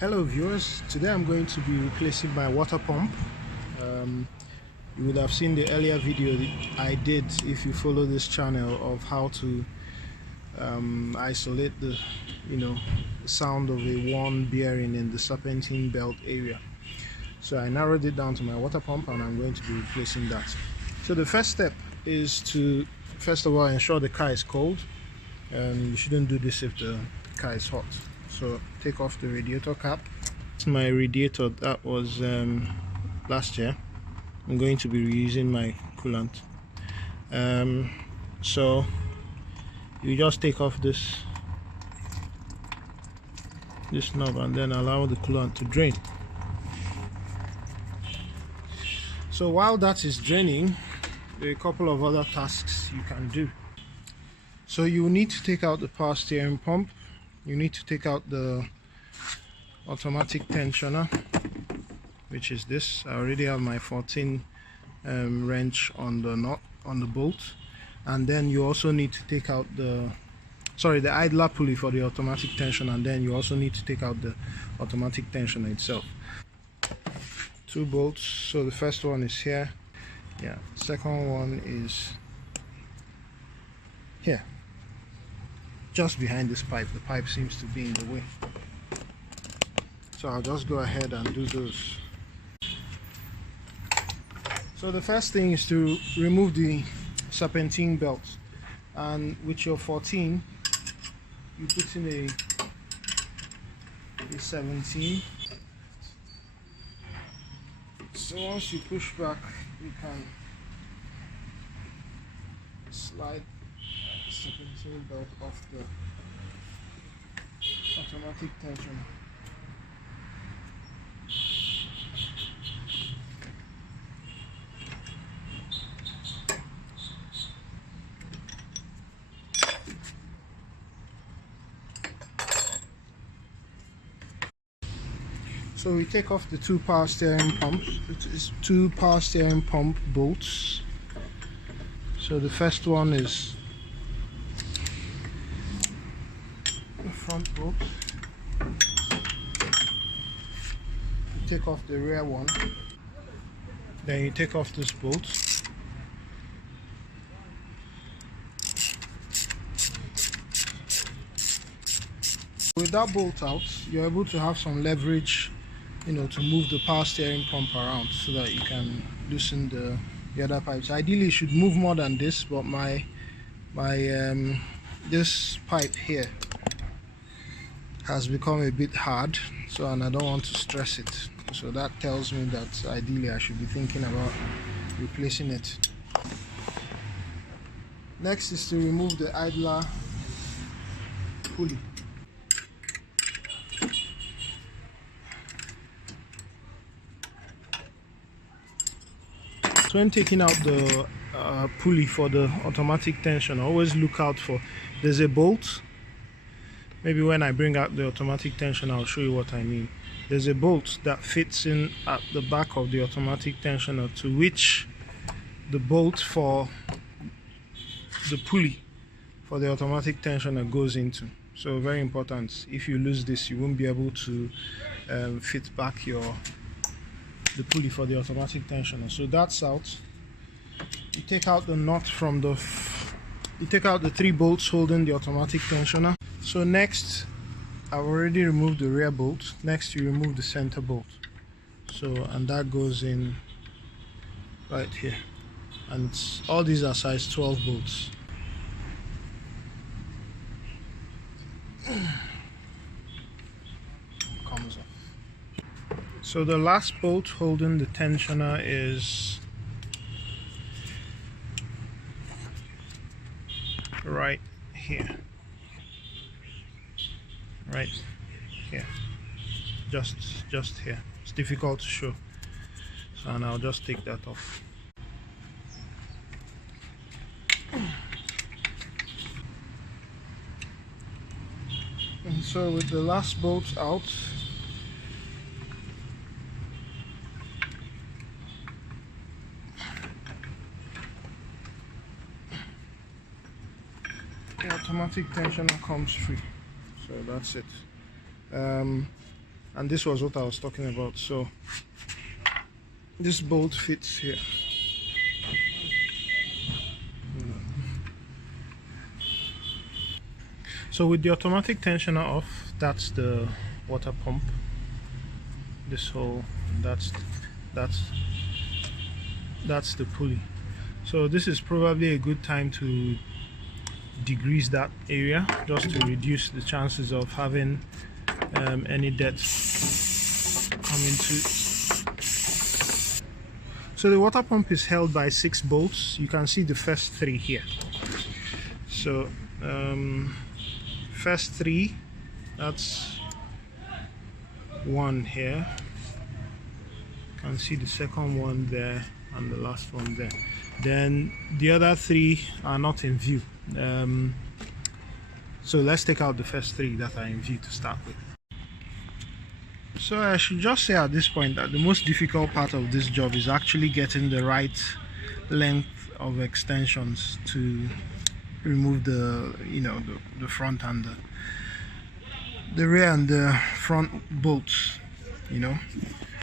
Hello viewers, today I'm going to be replacing my water pump. You would have seen the earlier video that I did, if you follow this channel, of how to isolate the sound of a worn bearing in the serpentine belt area. So I narrowed it down to my water pump and I'm going to be replacing that. So the first step is to first of all ensure the car is cold. You shouldn't do this if the car is hot. So take off the radiator cap. It's my radiator that was last year. I'm going to be reusing my coolant. So you just take off this knob and then allow the coolant to drain. So while that is draining, there are a couple of other tasks you can do. So you need to take out the power steering pump. You need to take out the automatic tensioner, which is this. I already have my 14 wrench on the knot on the bolt, and then you also need to take out the idler pulley for the automatic tension, and then you also need to take out the automatic tensioner itself. 2 bolts. So the first one is here, second one is here, just behind this pipe. The pipe seems to be in the way, so I'll just go ahead and do those. So the first thing is to remove the serpentine belt, and with your 14 you put in a 17. So once you push back, you can slide the serpentine belt off the automatic tensioner. So we take off the 2 power steering pumps. It is 2 power steering pump bolts. So the first one is the front bolt. You take off the rear one. Then you take off this bolt. With that bolt out, you're able to have some leverage, to move the power steering pump around so that you can loosen the other pipes. Ideally it should move more than this, but my this pipe here has become a bit hard, and I don't want to stress it. So that tells me that ideally I should be thinking about replacing it. Next is to remove the idler pulley. So when taking out the pulley for the automatic tensioner, always look out for, there's a bolt. Maybe when I bring out the automatic tensioner I'll show you what I mean. There's a bolt that fits in at the back of the automatic tensioner, to which the bolt for the pulley for the automatic tensioner goes into. So very important. If you lose this, you won't be able to fit back the pulley for the automatic tensioner. So that's out. You take out the nut from you take out the 3 bolts holding the automatic tensioner. So next, I've already removed the rear bolt. Next you remove the center bolt. And that goes in right here, and all these are size 12 bolts. Comes off. So the last bolt holding the tensioner is right here. Right here. Just here. It's difficult to show. And I'll just take that off. And so with the last bolt out, the automatic tensioner comes free. So that's it. and this was what I was talking about. So this bolt fits here. So with the automatic tensioner off, that's the water pump. This hole, that's the pulley. So this is probably a good time to degrease that area, just to reduce the chances of having any dirt coming to. So the water pump is held by 6 bolts. You can see the first 3 here. So first 3, that's 1 here. You can see the second one there and the last one there. Then the other 3 are not in view. So let's take out the first 3 that are in view to start with. So I should just say at this point that the most difficult part of this job is actually getting the right length of extensions to remove the the front and the rear and the front bolts,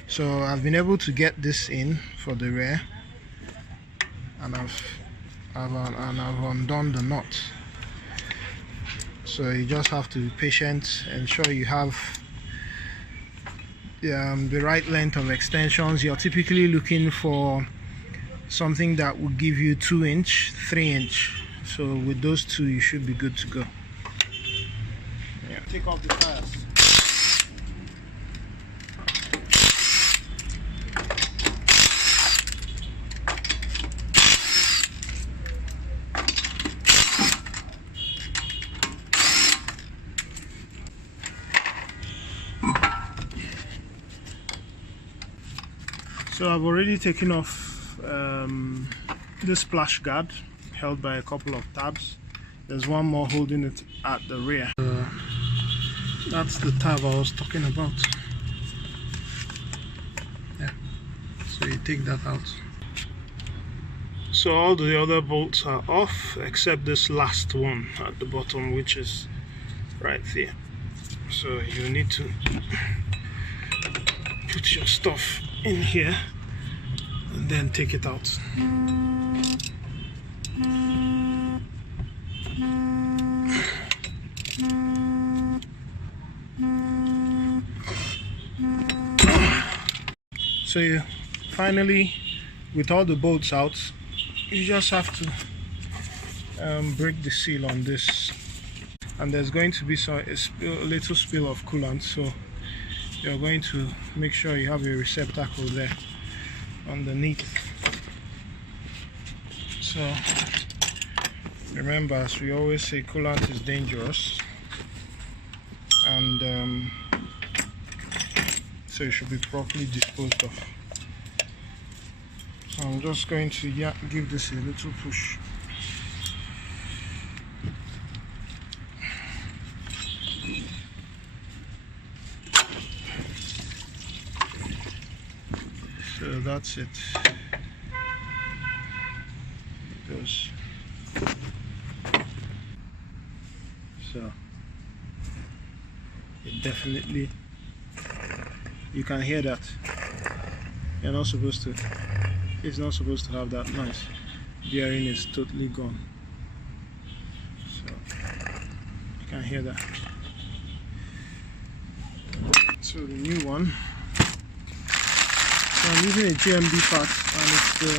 So I've been able to get this in for the rear, and I've undone the knot. So you just have to be patient, ensure you have the right length of extensions. You're typically looking for something that will give you 2-inch, 3-inch. So with those 2 you should be good to go. Yeah. Take off the tires. So I've already taken off the splash guard, held by a couple of tabs. There's one more holding it at the rear. That's the tab I was talking about. Yeah. So you take that out. So all the other bolts are off except this last one at the bottom, which is right there. So you need to put your stuff in here and then take it out. So you finally, with all the bolts out, you just have to break the seal on this, and there's going to be a little spill of coolant, so you're going to make sure you have a receptacle there underneath. So remember, as we always say, coolant is dangerous, and so it should be properly disposed of. So I'm just going to give this a little push. So that's it. It goes. So it definitely, you can hear that. You're not supposed to, it's not supposed to have that noise. Bearing is totally gone. So you can hear that. So the new one, so I'm using a GMB part, and it's the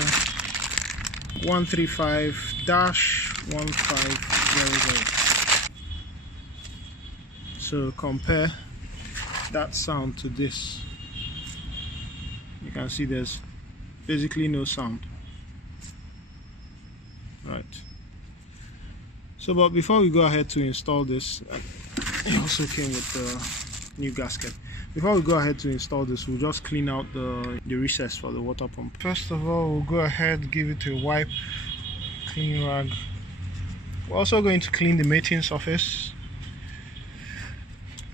135-1500. So compare that sound to this. You can see there's basically no sound. Right. So but before we go ahead to install this, it also came with the new gasket. Before we go ahead to install this, we'll just clean out the recess for the water pump. First of all, we'll go ahead, give it a wipe, clean rag. We're also going to clean the mating surface.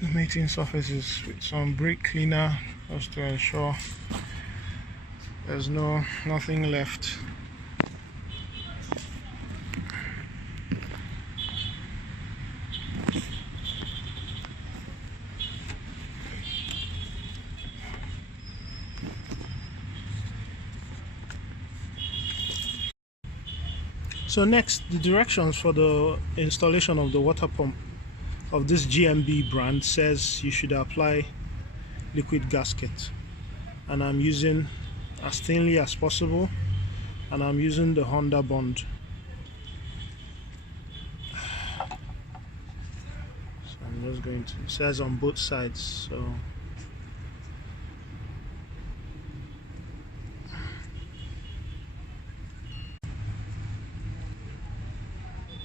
The mating surface is with some brake cleaner, just to ensure there's nothing left. So next, the directions for the installation of the water pump of this GMB brand says you should apply liquid gasket, and I'm using as thinly as possible, and I'm using the Honda bond. So I'm just going to, it says on both sides,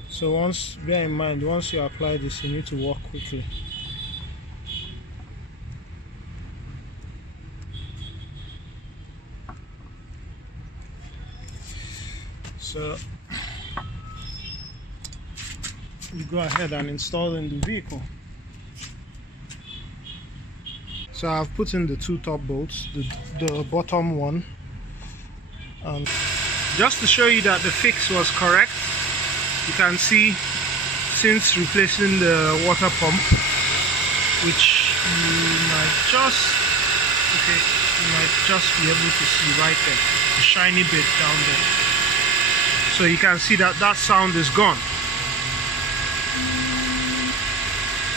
so once, bear in mind, once you apply this, you need to work quickly. So you go ahead and install in the vehicle. So I've put in the two top bolts, the bottom one, and just to show you that the fix was correct, you can see since replacing the water pump, which you might just be able to see right there, the shiny bit down there. So you can see that that sound is gone.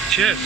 Cheers.